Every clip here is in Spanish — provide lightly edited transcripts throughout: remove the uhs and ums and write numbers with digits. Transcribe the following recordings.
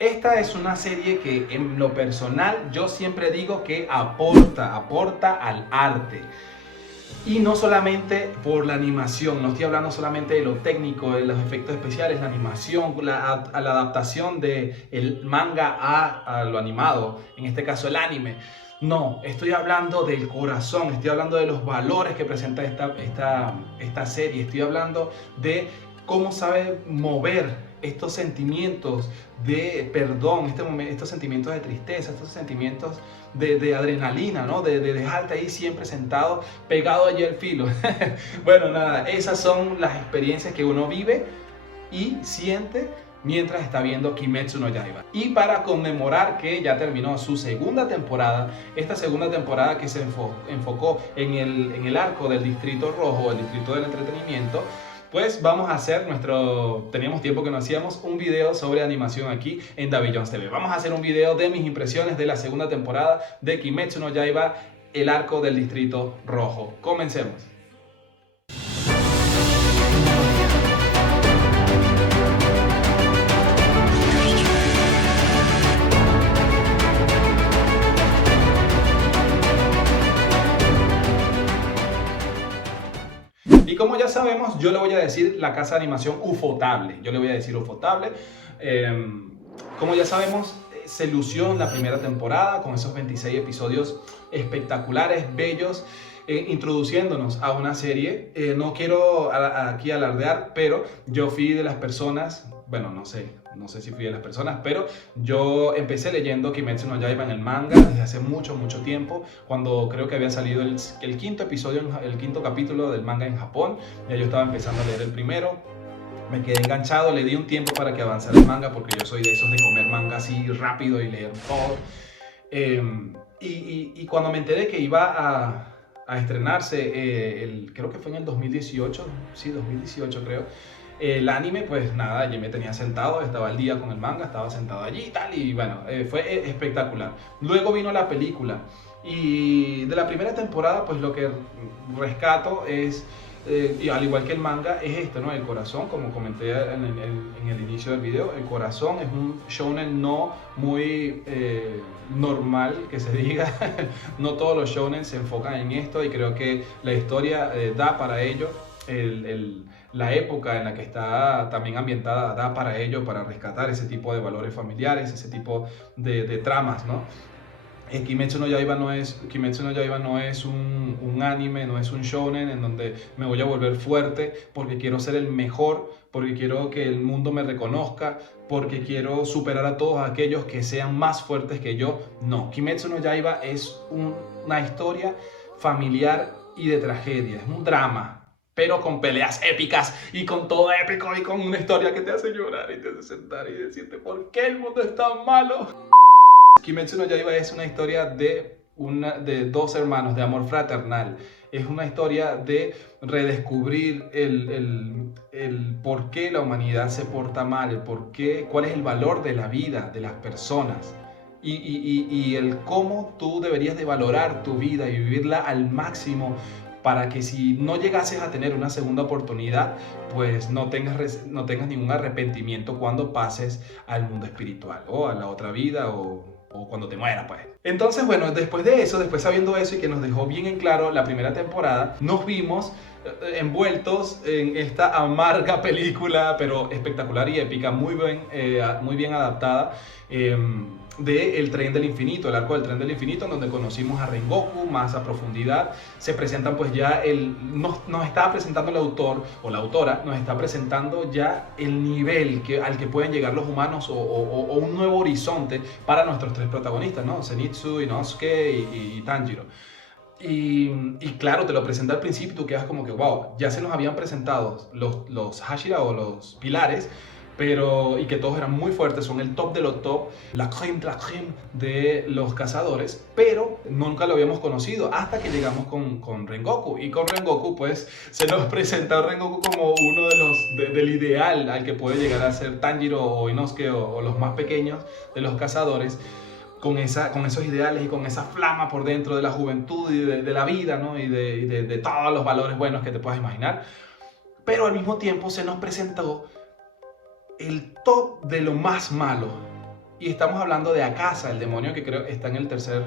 Esta es una serie que en lo personal yo siempre digo que aporta al arte. Y no solamente por la animación, no estoy hablando solamente de lo técnico, de los efectos especiales, la animación, a la adaptación del manga a lo animado, en este caso el anime. No, estoy hablando del corazón, estoy hablando de los valores que presenta esta serie, estoy hablando de cómo sabe mover estos sentimientos de perdón, estos sentimientos de tristeza, estos sentimientos de adrenalina, ¿no? De dejarte ahí siempre sentado, pegado allí al filo. Bueno, nada, esas son las experiencias que uno vive y siente mientras está viendo Kimetsu no Yaiba. Y para conmemorar que ya terminó su segunda temporada, esta segunda temporada que se enfocó en el arco del Distrito Rojo, el Distrito del Entretenimiento, pues vamos a hacer teníamos tiempo que no hacíamos un video sobre animación aquí en David Jones TV. Vamos a hacer un video de mis impresiones de la segunda temporada de Kimetsu no Yaiba, el arco del Distrito Rojo. Comencemos. Y como ya sabemos, yo le voy a decir la casa de animación Ufotable. Yo le voy a decir Ufotable. Como ya sabemos, se lució en la primera temporada con esos 26 episodios espectaculares, bellos, introduciéndonos a una serie. No quiero aquí alardear, pero yo fui de las personas, bueno, no sé si fui de las personas, pero yo empecé leyendo Kimetsu no Yaiba en el manga desde hace mucho tiempo, cuando creo que había salido el quinto episodio, el quinto capítulo del manga en Japón. Ya yo estaba empezando a leer el primero. Me quedé enganchado, le di un tiempo para que avanzara el manga, porque yo soy de esos de comer manga así rápido y leer todo. Y cuando me enteré que iba a estrenarse, creo que fue en el 2018, sí, 2018 creo, el anime, pues nada, yo me tenía sentado, estaba al día con el manga, estaba sentado allí y tal, y bueno, fue espectacular. Luego vino la película, y de la primera temporada, pues lo que rescato es, y al igual que el manga, es esto, ¿no? El corazón, como comenté en el inicio del video, el corazón es un shonen no muy normal, que se diga. No todos los shonen se enfocan en esto, y creo que la historia da para ello. La época en la que está también ambientada da para ello, para rescatar ese tipo de valores familiares, ese tipo de tramas, ¿no? Kimetsu no Yaiba no es un anime, no es un shonen en donde me voy a volver fuerte porque quiero ser el mejor, porque quiero que el mundo me reconozca, porque quiero superar a todos aquellos que sean más fuertes que yo. No, Kimetsu no Yaiba es una historia familiar y de tragedia, es un drama, pero con peleas épicas y con todo épico y con una historia que te hace llorar y te hace sentar y decirte ¿por qué el mundo es tan malo? Kimetsu no Yaiba es una historia de dos hermanos, de amor fraternal. Es una historia de redescubrir el por qué la humanidad se porta mal, cuál es el valor de la vida, de las personas. Y el cómo tú deberías de valorar tu vida y vivirla al máximo, para que si no llegases a tener una segunda oportunidad, pues no tengas ningún arrepentimiento cuando pases al mundo espiritual o a la otra vida o cuando te mueras, pues. Entonces, bueno, después sabiendo eso y que nos dejó bien en claro la primera temporada, nos vimos envueltos en esta amarga película, pero espectacular y épica, muy bien adaptada, de El Tren del Infinito, el arco del Tren del Infinito, en donde conocimos a Rengoku más a profundidad. Se presentan pues ya nos está presentando el autor o la autora, nos está presentando ya el nivel al que pueden llegar los humanos, o un nuevo horizonte para nuestros tres protagonistas, ¿no? Zenitsu, Inosuke y Tanjiro. Y claro, te lo presenta al principio y tú quedas como que wow, ya se nos habían presentado los Hashira o los pilares, y que todos eran muy fuertes, son el top de los top, la crème de los cazadores, pero nunca lo habíamos conocido hasta que llegamos con Rengoku. Y con Rengoku pues se nos presenta a Rengoku como uno del ideal al que puede llegar a ser Tanjiro o Inosuke o los más pequeños de los cazadores, con esos ideales y con esa flama por dentro de la juventud y de la vida, ¿no? Y de todos los valores buenos que te puedas imaginar. Pero al mismo tiempo se nos presentó el top de lo más malo, Y estamos hablando de Akasa, el demonio que creo está en el tercer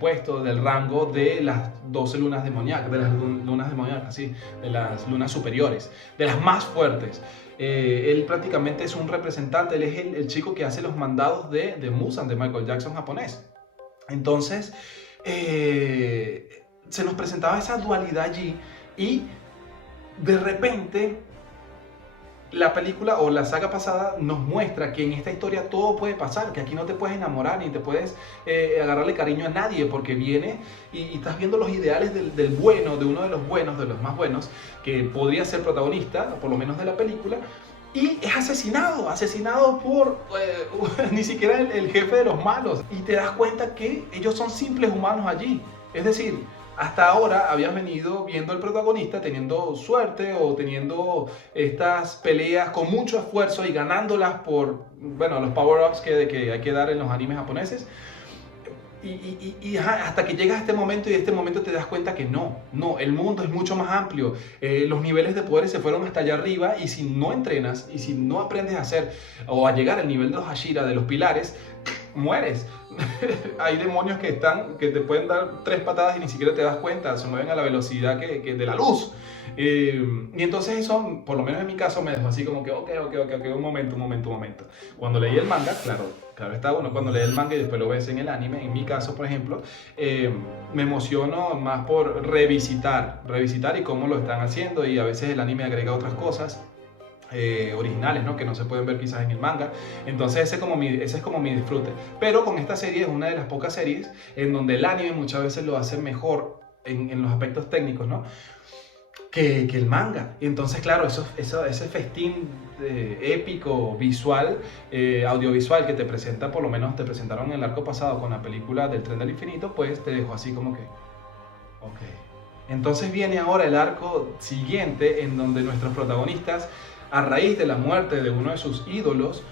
puesto del rango de las 12 lunas demoníacas, de las lunas demoníacas, sí, de las lunas superiores, de las más fuertes. Él prácticamente es un representante, él es el chico que hace los mandados de Musan, de Michael Jackson japonés. Entonces, se nos presentaba esa dualidad allí y de repente la película o la saga pasada nos muestra que en esta historia todo puede pasar, que aquí no te puedes enamorar ni te puedes agarrarle cariño a nadie, porque viene y estás viendo los ideales del bueno, de uno de los buenos, de los más buenos, que podría ser protagonista, por lo menos de la película, y es asesinado por ni siquiera el jefe de los malos, y te das cuenta que ellos son simples humanos allí, es decir, hasta ahora habías venido viendo al protagonista teniendo suerte o teniendo estas peleas con mucho esfuerzo y ganándolas por, bueno, los power-ups que hay que dar en los animes japoneses. Hasta que llegas a este momento y este momento te das cuenta que no, el mundo es mucho más amplio, los niveles de poder se fueron hasta allá arriba y si no entrenas y si no aprendes a hacer o a llegar al nivel de los Hashira, de los pilares, mueres. Hay demonios que te pueden dar 3 patadas y ni siquiera te das cuenta, se mueven a la velocidad que de la luz. Y entonces eso, por lo menos en mi caso, me dejó así como que, ok, un momento. Cuando leí el manga, claro está, uno cuando lee el manga y después lo ves en el anime, en mi caso, por ejemplo, me emociono más por revisitar y cómo lo están haciendo, y a veces el anime agrega otras cosas originales, ¿no? Que no se pueden ver quizás en el manga. Entonces ese es como mi disfrute. Pero con esta serie es una de las pocas series en donde el anime muchas veces lo hace mejor en los aspectos técnicos, ¿no? que el manga. Y entonces, claro, ese festín épico, visual, audiovisual que te presenta, por lo menos te presentaron en el arco pasado con la película del Tren del Infinito, pues te dejó así como que, ok. Entonces viene ahora el arco siguiente en donde nuestros protagonistas, a raíz de la muerte de uno de sus ídolos,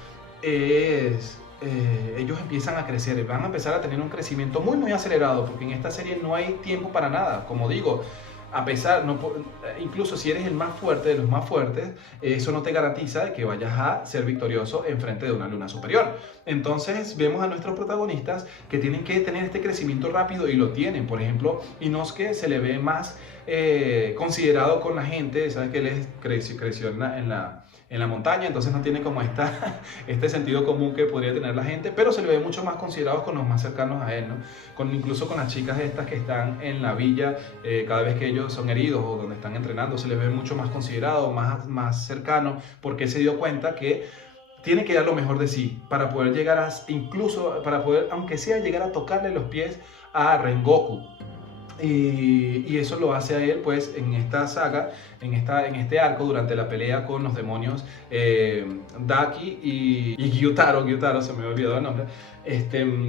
ellos empiezan a crecer, van a empezar a tener un crecimiento muy acelerado, porque en esta serie no hay tiempo para nada, como digo. A pesar, incluso si eres el más fuerte de los más fuertes, eso no te garantiza que vayas a ser victorioso en frente de una luna superior. Entonces vemos a nuestros protagonistas que tienen que tener este crecimiento rápido y lo tienen. Por ejemplo, Inosuke se le ve más considerado con la gente, sabes que él creció en la montaña, entonces no tiene como este sentido común que podría tener la gente, pero se le ve mucho más considerado con los más cercanos a él, ¿no? Incluso con las chicas estas que están en la villa, cada vez que ellos son heridos o donde están entrenando, se les ve mucho más considerado, más cercano, porque él se dio cuenta que tiene que dar lo mejor de sí para poder llegar incluso para poder, aunque sea, llegar a tocarle los pies a Rengoku. Y eso lo hace a él, pues, en esta saga, en este arco, durante la pelea con los demonios Daki y Gyutaro, se me había olvidado el nombre.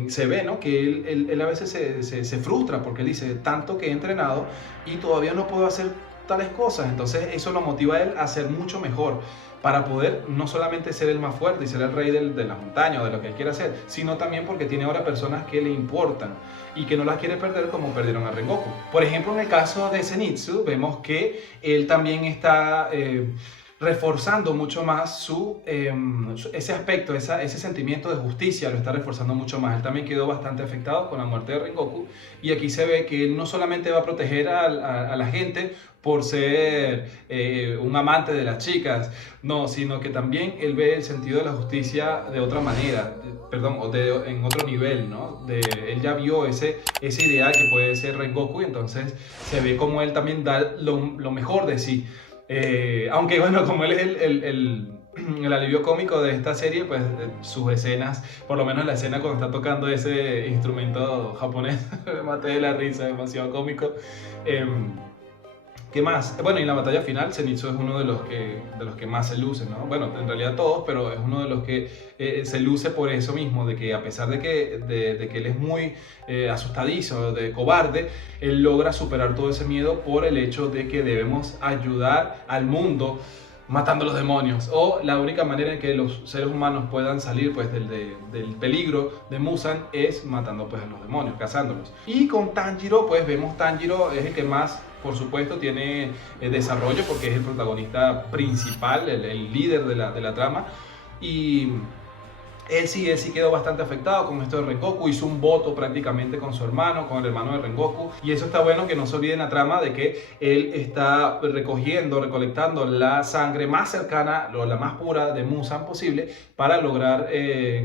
Se ve, ¿no? Que él a veces se frustra porque él dice, tanto que he entrenado y todavía no puedo hacer tales cosas. Entonces eso lo motiva a él a ser mucho mejor, para poder no solamente ser el más fuerte y ser el rey de la montaña o de lo que él quiera hacer, sino también porque tiene ahora personas que le importan y que no las quiere perder como perdieron a Rengoku. Por ejemplo, en el caso de Zenitsu, vemos que él también está reforzando mucho más ese aspecto, ese sentimiento de justicia, lo está reforzando mucho más. Él también quedó bastante afectado con la muerte de Rengoku, y aquí se ve que él no solamente va a proteger a la gente por ser un amante de las chicas, no, sino que también él ve el sentido de la justicia de otra manera, en otro nivel, ¿no? Él ya vio ese ideal que puede ser Rengoku, y entonces se ve como él también da lo mejor de sí. Aunque bueno, como él es el alivio cómico de esta serie, pues sus escenas, por lo menos la escena cuando está tocando ese instrumento japonés, me maté de la risa, demasiado cómico. ¿Qué más? Bueno, y en la batalla final, Zenitsu es uno de los que más se luce, ¿no? Bueno, en realidad todos, pero es uno de los que se luce por eso mismo, de que a pesar de que él es muy asustadizo, de cobarde, él logra superar todo ese miedo por el hecho de que debemos ayudar al mundo matando a los demonios, o la única manera en que los seres humanos puedan salir, pues, del peligro de Musan es matando, pues, a los demonios, cazándolos. Y con Tanjiro, pues vemos Tanjiro es el que más, por supuesto, tiene desarrollo, porque es el protagonista principal, el líder de la trama, y Él sí quedó bastante afectado con esto de Rengoku, hizo un voto prácticamente con su hermano, con el hermano de Rengoku, y eso está bueno, que no se olviden la trama de que él está recolectando la sangre más cercana, la más pura de Muzan posible, para lograr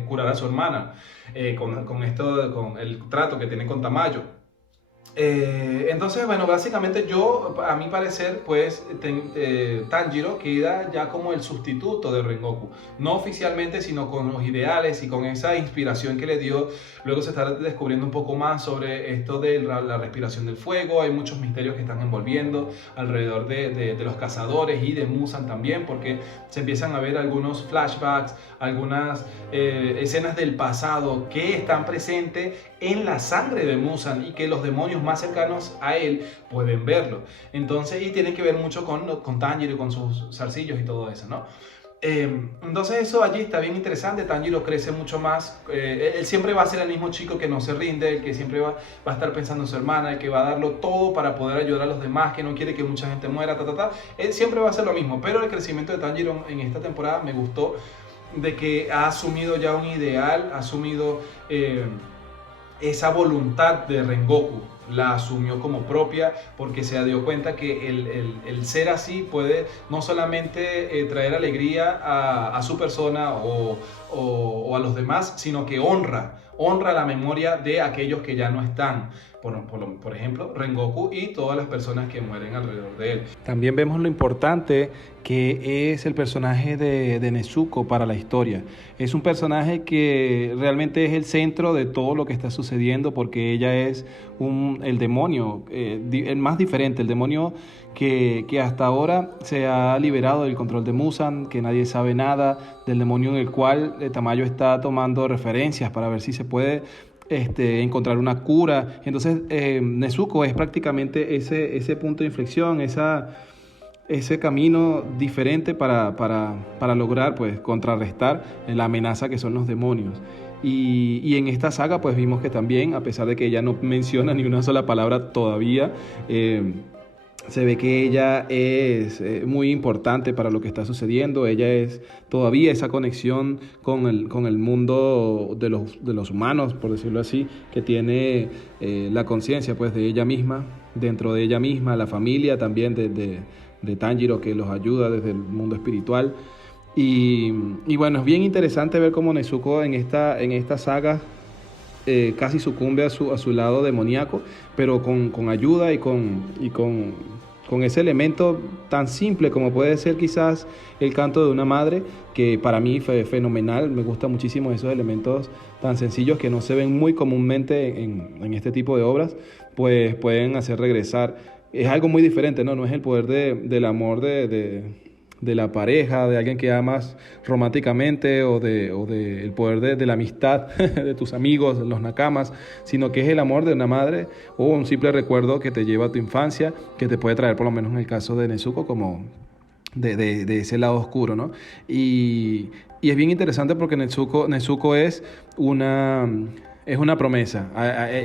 curar a su hermana, con el trato que tiene con Tamayo. Entonces, bueno, básicamente a mi parecer, pues Tanjiro queda ya como el sustituto de Rengoku. No oficialmente, sino con los ideales y con esa inspiración que le dio. Luego se está descubriendo un poco más sobre esto de la respiración del fuego. Hay muchos misterios que están envolviendo alrededor de los cazadores y de Muzan también, porque se empiezan a ver algunos flashbacks, algunas escenas del pasado que están presentes en la sangre de Muzan y que los demonios más cercanos a él pueden verlo. Entonces, y tiene que ver mucho con Tanjiro y con sus zarcillos y todo eso, ¿no? Entonces eso allí está bien interesante. Tanjiro crece mucho más, él siempre va a ser el mismo chico que no se rinde, el que siempre va a estar pensando en su hermana, el que va a darlo todo para poder ayudar a los demás, que no quiere que mucha gente muera, Él siempre va a ser lo mismo, pero el crecimiento de Tanjiro en esta temporada me gustó, de que ha asumido ya un ideal, ha asumido esa voluntad de Rengoku, la asumió como propia, porque se dio cuenta que el ser así puede no solamente traer alegría a su persona o a los demás, sino que honra la memoria de aquellos que ya no están. Por ejemplo, Rengoku y todas las personas que mueren alrededor de él. También vemos lo importante que es el personaje de Nezuko para la historia. Es un personaje que realmente es el centro de todo lo que está sucediendo, porque ella es el demonio, el más diferente, el demonio que hasta ahora se ha liberado del control de Muzan, que nadie sabe nada, del demonio en el cual Tamayo está tomando referencias para ver si se puede encontrar una cura. Entonces Nezuko es prácticamente ese punto de inflexión, ese camino diferente para lograr, pues, contrarrestar la amenaza que son los demonios. Y en esta saga pues vimos que también, a pesar de que ella no menciona ni una sola palabra todavía, se ve que ella es muy importante para lo que está sucediendo. Ella es todavía esa conexión con el mundo de los humanos, por decirlo así, que tiene la conciencia, pues, de ella misma, dentro de ella misma, la familia también de Tanjiro, que los ayuda desde el mundo espiritual. Y bueno, es bien interesante ver cómo Nezuko en esta saga casi sucumbe a su lado demoníaco, pero con ayuda y con ese elemento tan simple como puede ser quizás el canto de una madre, que para mí fue fenomenal. Me gustan muchísimo esos elementos tan sencillos que no se ven muy comúnmente en este tipo de obras, pues pueden hacer regresar. Es algo muy diferente, ¿no? No es el poder del amor de la pareja, de alguien que amas románticamente, o de el poder de la amistad de tus amigos, los nakamas, sino que es el amor de una madre o un simple recuerdo que te lleva a tu infancia, que te puede traer, por lo menos en el caso de Nezuko, como de ese lado oscuro, ¿no? Y es bien interesante porque Nezuko es una promesa.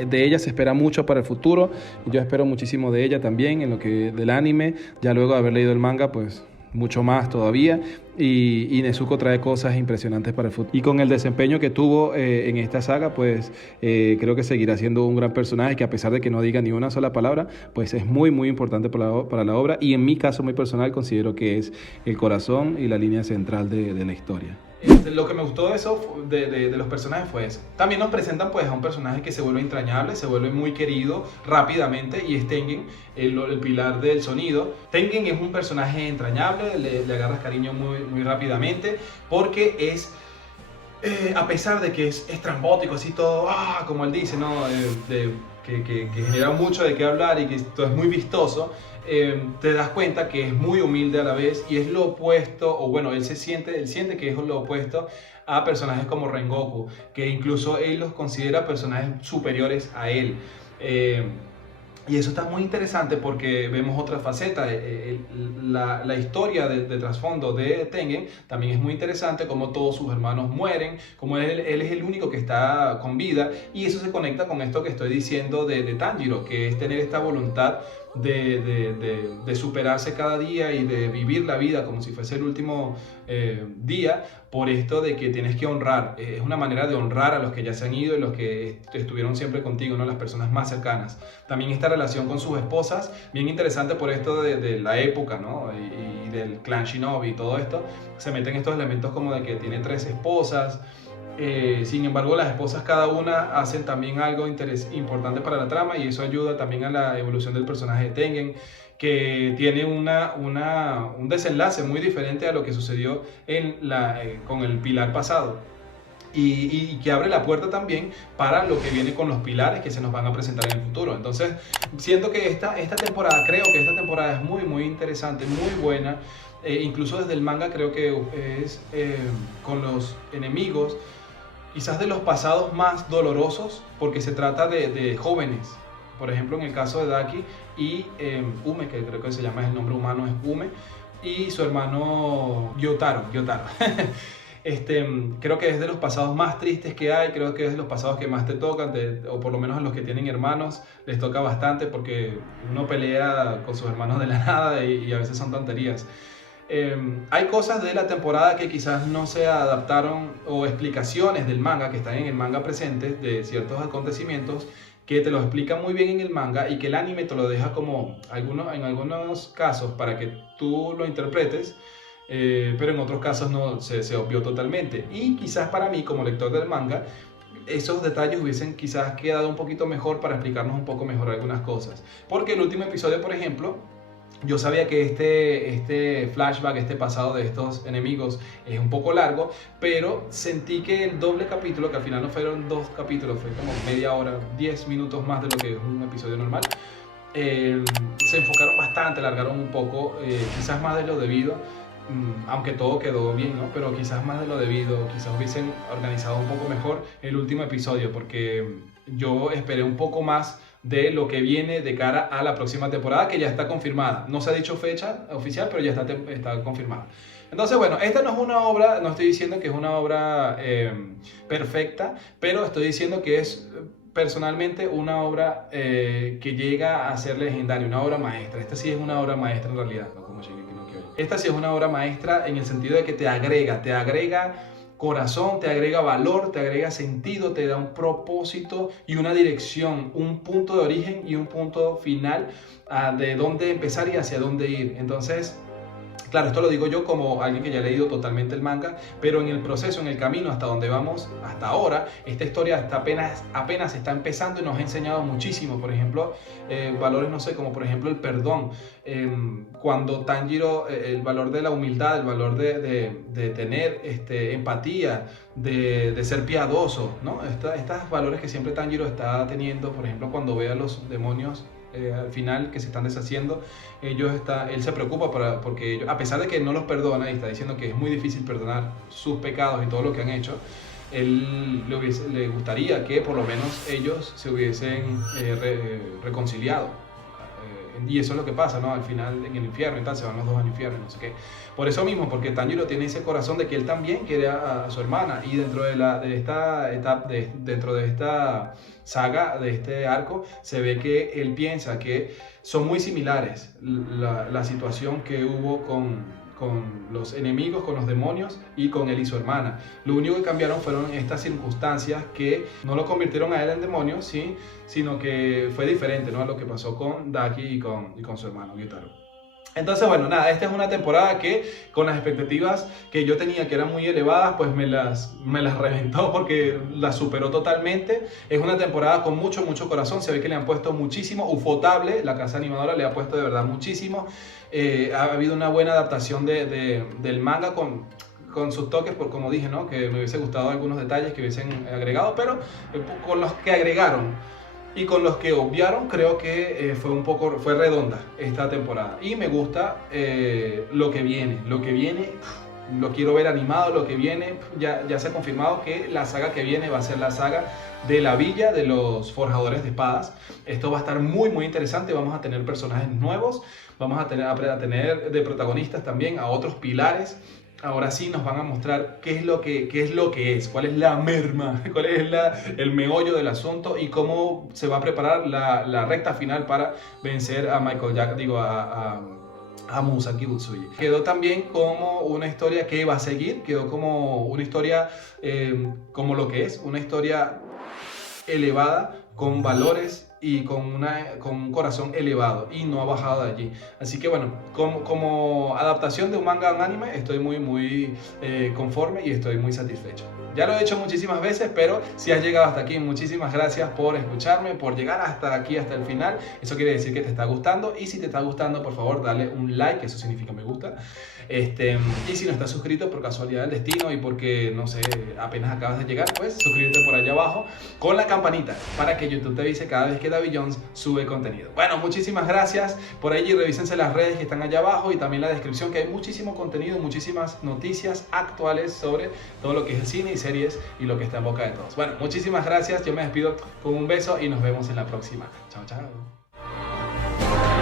De ella se espera mucho para el futuro. Yo espero muchísimo de ella también en lo que del anime. Ya luego de haber leído el manga, pues mucho más todavía, y Nezuko trae cosas impresionantes para el futuro. Y con el desempeño que tuvo en esta saga, pues creo que seguirá siendo un gran personaje, que a pesar de que no diga ni una sola palabra, pues es muy muy importante para la obra, y en mi caso muy personal considero que es el corazón y la línea central de la historia. Lo que me gustó de eso, de los personajes, fue eso. También nos presentan, pues, a un personaje que se vuelve entrañable, se vuelve muy querido rápidamente, y es Tengen, el pilar del sonido. Tengen es un personaje entrañable, le agarras cariño muy, muy rápidamente, porque es, a pesar de que es estrambótico, así todo, como él dice, ¿no? Que genera mucho de qué hablar y que esto es muy vistoso. Te das cuenta que es muy humilde a la vez, y es lo opuesto, o bueno, él siente que es lo opuesto a personajes como Rengoku, que incluso él los considera personajes superiores a él. Y eso está muy interesante porque vemos otra faceta. La historia de trasfondo de Tengen también es muy interesante, como todos sus hermanos mueren, como él es el único que está con vida, y eso se conecta con esto que estoy diciendo de Tanjiro, que es tener esta voluntad de superarse cada día y de vivir la vida como si fuese el último día, por esto de que tienes que honrar. Es una manera de honrar a los que ya se han ido y los que estuvieron siempre contigo, ¿no? Las personas más cercanas. También esta relación con sus esposas, bien interesante por esto de la época, ¿no? Y del clan Shinobi y todo esto. Se meten estos elementos como de que tiene 3 esposas. Sin embargo, las esposas cada una hacen también algo importante para la trama, y eso ayuda también a la evolución del personaje de Tengen, que tiene un desenlace muy diferente a lo que sucedió con el pilar pasado. Y que abre la puerta también para lo que viene con los pilares que se nos van a presentar en el futuro. Entonces, siento que esta temporada, creo que esta temporada es muy, muy interesante, muy buena. Incluso desde el manga creo que es con los enemigos, quizás de los pasados más dolorosos, porque se trata de jóvenes. Por ejemplo, en el caso de Daki y Ume, que creo que se llama, el nombre humano es Ume, y su hermano Gyotaro. Creo que es de los pasados más tristes que hay, creo que es de los pasados que más te tocan, o por lo menos a los que tienen hermanos les toca bastante, porque uno pelea con sus hermanos de la nada y a veces son tonterías. Hay cosas de la temporada que quizás no se adaptaron, o explicaciones del manga que están en el manga presentes de ciertos acontecimientos que te lo explican muy bien en el manga, y que el anime te lo deja como en algunos casos para que tú lo interpretes, pero en otros casos no, se obvió totalmente. Y quizás para mí, como lector del manga, esos detalles hubiesen quizás quedado un poquito mejor para explicarnos un poco mejor algunas cosas. Porque el último episodio, por ejemplo, yo sabía que este flashback, este pasado de estos enemigos es un poco largo, pero sentí que el doble capítulo, que al final no fueron 2 capítulos, fue como media hora, 10 minutos más de lo que es un episodio normal, se enfocaron bastante, alargaron un poco, quizás más de lo debido, aunque todo quedó bien, ¿no? Pero quizás más de lo debido, quizás hubiesen organizado un poco mejor el último episodio, porque yo esperé un poco más de lo que viene de cara a la próxima temporada, que ya está confirmada. No se ha dicho fecha oficial, pero ya está confirmada. Entonces, bueno, esta no es una obra, no estoy diciendo que es una obra perfecta, pero estoy diciendo que es personalmente una obra que llega a ser legendaria, una obra maestra. Esta sí es una obra maestra en realidad, no como Shingeki no Kyojin. Esta sí es una obra maestra en el sentido de que te agrega corazón, te agrega valor, te agrega sentido, te da un propósito y una dirección, un punto de origen y un punto final de dónde empezar y hacia dónde ir. Entonces, claro, esto lo digo yo como alguien que ya ha leído totalmente el manga, pero en el proceso, en el camino hasta donde vamos hasta ahora, esta historia apenas está empezando y nos ha enseñado muchísimo. Por ejemplo, valores, no sé, como por ejemplo el perdón. Cuando Tanjiro, el valor de la humildad, el valor de tener empatía, de ser piadoso, ¿no? Estos valores que siempre Tanjiro está teniendo, por ejemplo, cuando ve a los demonios al final que se están deshaciendo, él se preocupa porque ellos, a pesar de que no los perdona y está diciendo que es muy difícil perdonar sus pecados y todo lo que han hecho, él le gustaría que por lo menos ellos se hubiesen reconciliado. Y eso es lo que pasa, ¿no? Al final en el infierno y tal, se van los dos al infierno, no sé qué. Por eso mismo, porque Tanjiro tiene ese corazón de que él también quiere a su hermana, y dentro de esta saga, de este arco, se ve que él piensa que son muy similares la situación que hubo con los enemigos, con los demonios, y con él y su hermana. Lo único que cambiaron fueron estas circunstancias que no lo convirtieron a él en demonio, ¿sí? Sino que fue diferente, ¿no?, a lo que pasó con Daki y con su hermano Gyutaro. Entonces, bueno, nada, esta es una temporada que con las expectativas que yo tenía, que eran muy elevadas, pues me las reventó, porque las superó totalmente. Es una temporada con mucho corazón, se ve que le han puesto muchísimo. Ufotable, la casa animadora, le ha puesto de verdad muchísimo. Ha habido una buena adaptación del manga con sus toques, por como dije, ¿no?, que me hubiese gustado algunos detalles que hubiesen agregado, pero con los que agregaron y con los que obviaron, creo que fue redonda esta temporada. Y me gusta lo que viene, lo quiero ver animado. Lo que viene, ya se ha confirmado que la saga que viene va a ser la saga de la villa de los forjadores de espadas. Esto va a estar muy interesante. Vamos a tener personajes nuevos, vamos a tener de protagonistas también a otros pilares, ahora sí nos van a mostrar qué es lo que es, cuál es la merma, cuál es el meollo del asunto y cómo se va a preparar la recta final para vencer a Michael Jackson, digo, a Musaki Utsuji. Quedó también como una historia que va a seguir, quedó como una historia como lo que es, una historia elevada, con valores y con un corazón elevado y no ha bajado de allí. Así que bueno, como adaptación de un manga a un anime estoy muy conforme y estoy muy satisfecho. Ya lo he hecho muchísimas veces, pero si has llegado hasta aquí, muchísimas gracias por escucharme, por llegar hasta aquí, hasta el final. Eso quiere decir que te está gustando y si te está gustando, por favor, dale un like, eso significa me gusta. Y si no estás suscrito por casualidad del destino y porque, no sé, apenas acabas de llegar, pues suscríbete por allá abajo con la campanita para que YouTube te avise cada vez que David Jones sube contenido. Bueno, muchísimas gracias por allí, revísense las redes que están allá abajo y también la descripción, que hay muchísimo contenido, muchísimas noticias actuales sobre todo lo que es el cine y series y lo que está en boca de todos. Bueno, muchísimas gracias, yo me despido con un beso y nos vemos en la próxima. Chao, chao.